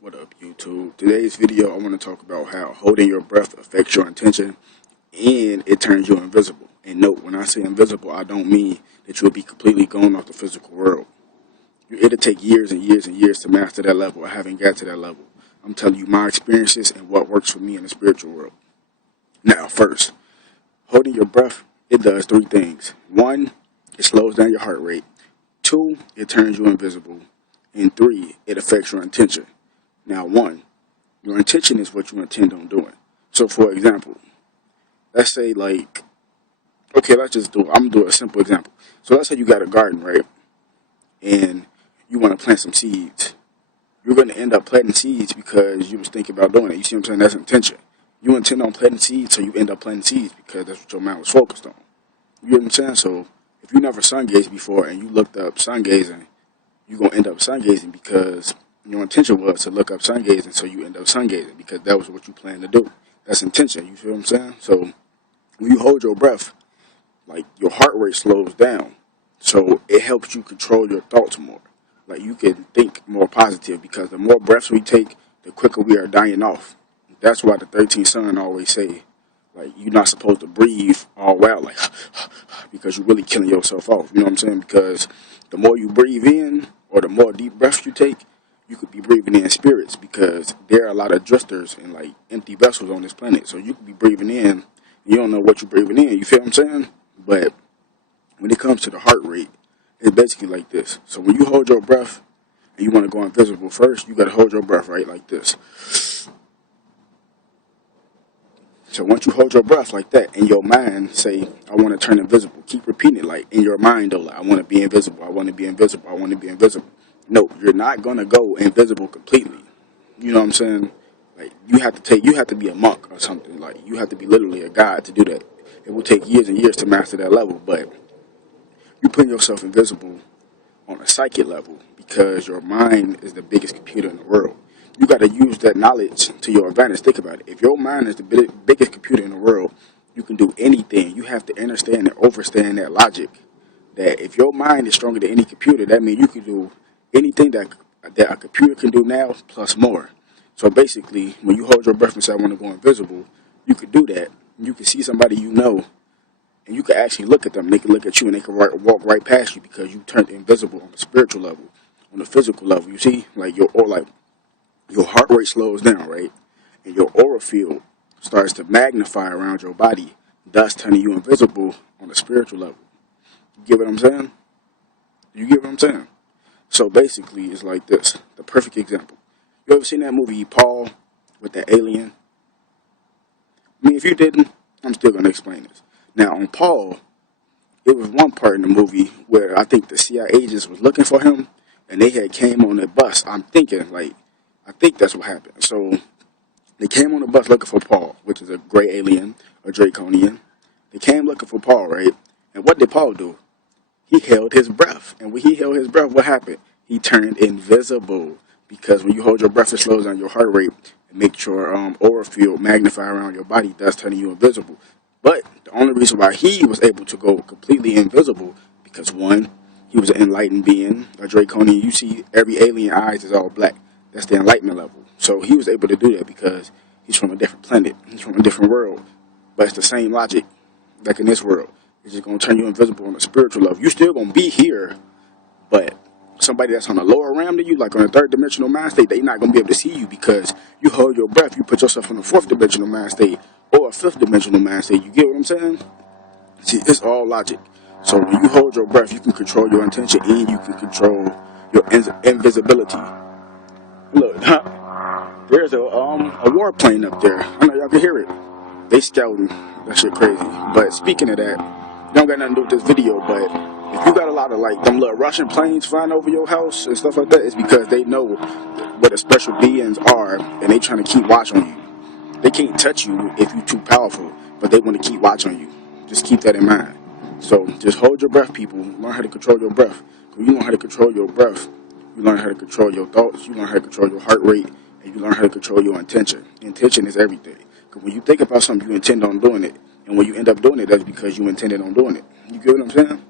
What up, YouTube? Today's video, I want to talk about how holding your breath affects your intention and it turns you invisible. And note, when I say invisible, I don't mean that you'll be completely gone off the physical world. It'll take years and years and years to master that level. I haven't got to that level. I'm telling you my experiences and what works for me in the spiritual world. Now, first, holding your breath, it does three things. One, it slows down your heart rate. Two, it turns you invisible. And three, it affects your intention. Now, one, your intention is what you intend on doing. So, for example, let's say I'm going to do a simple example. So, let's say you got a garden, right? And you want to plant some seeds. You're going to end up planting seeds because you was thinking about doing it. You see what I'm saying? That's intention. You intend on planting seeds, so you end up planting seeds because that's what your mind was focused on. You know what I'm saying? So, if you never sun gazed before and you looked up sun gazing, you're going to end up sun gazing because your intention was to look up sun gazing, so you end up sun gazing because that was what you planned to do. That's intention. You feel what I'm saying? So when you hold your breath, like your heart rate slows down, so it helps you control your thoughts more. Like you can think more positive because the more breaths we take, the quicker we are dying off. That's why the 13th Son always say, like, you're not supposed to breathe all wild, like, because you're really killing yourself off. You know what I'm saying? Because the more you breathe in, or the more deep breaths you take, you could be breathing in spirits, because there are a lot of drifters and like empty vessels on this planet. So you could be breathing in, and you don't know what you're breathing in. You feel what I'm saying? But when it comes to the heart rate, it's basically like this. So when you hold your breath and you want to go invisible, first you got to hold your breath right like this. So once you hold your breath like that, in your mind say, I want to turn invisible. Keep repeating it like in your mind though, like, I want to be invisible, I want to be invisible, I want to be invisible. No, you're not going to go invisible completely. You know what I'm saying? Like you have to be a monk or something. Like you have to be literally a god to do that. It will take years and years to master that level, but you put yourself invisible on a psychic level because your mind is the biggest computer in the world. You got to use that knowledge to your advantage. Think about it. If your mind is the biggest computer in the world, you can do anything. You have to understand and overstand that logic. That if your mind is stronger than any computer, that means you can do anything that a computer can do now plus more. So basically, when you hold your breath and say, I want to go invisible, you could do that. You can see somebody you know, and you can actually look at them. They can look at you, and they can walk right past you because you turned invisible on the spiritual level, on the physical level. You see, like your heart rate slows down, right? And your aura field starts to magnify around your body, thus turning you invisible on the spiritual level. You get what I'm saying? You get what I'm saying? So basically, it's like this. The perfect example. You ever seen that movie, Paul, with that alien? I mean, if you didn't, I'm still going to explain this. Now, on Paul, it was one part in the movie where I think the CIA agents was looking for him, and they had came on a bus. I think that's what happened. So they came on the bus looking for Paul, which is a gray alien, a Draconian. They came looking for Paul, right? And what did Paul do? He held his breath. And when he held his breath, what happened? He turned invisible. Because when you hold your breath, it slows down your heart rate and makes your aura field magnify around your body, thus turning you invisible. But the only reason why he was able to go completely invisible, because one, he was an enlightened being, a Draconian. You see, every alien eyes is all black. That's the enlightenment level. So he was able to do that because he's from a different planet. He's from a different world. But it's the same logic, like in this world. It's just going to turn you invisible on a spiritual level. You're still going to be here, but somebody that's on a lower realm than you, like on a third dimensional mind state, they're not going to be able to see you because you hold your breath. You put yourself on a fourth dimensional mind state or a fifth dimensional mind state. You get what I'm saying? See, it's all logic. So when you hold your breath, you can control your intention and you can control your invisibility. Look, there's a warplane up there. I know y'all can hear it. They scouting. That shit crazy. But speaking of that, you don't got nothing to do with this video, but if you got a lot of like them little Russian planes flying over your house and stuff like that, it's because they know what the special beings are and they trying to keep watch on you. They can't touch you if you're too powerful, but they want to keep watch on you. Just keep that in mind. So just hold your breath, people. Learn how to control your breath. When you learn how to control your breath, you learn how to control your thoughts, you learn how to control your heart rate, and you learn how to control your intention. Intention is everything. Because when you think about something, you intend on doing it. And when you end up doing it, that's because you intended on doing it. You get what I'm saying?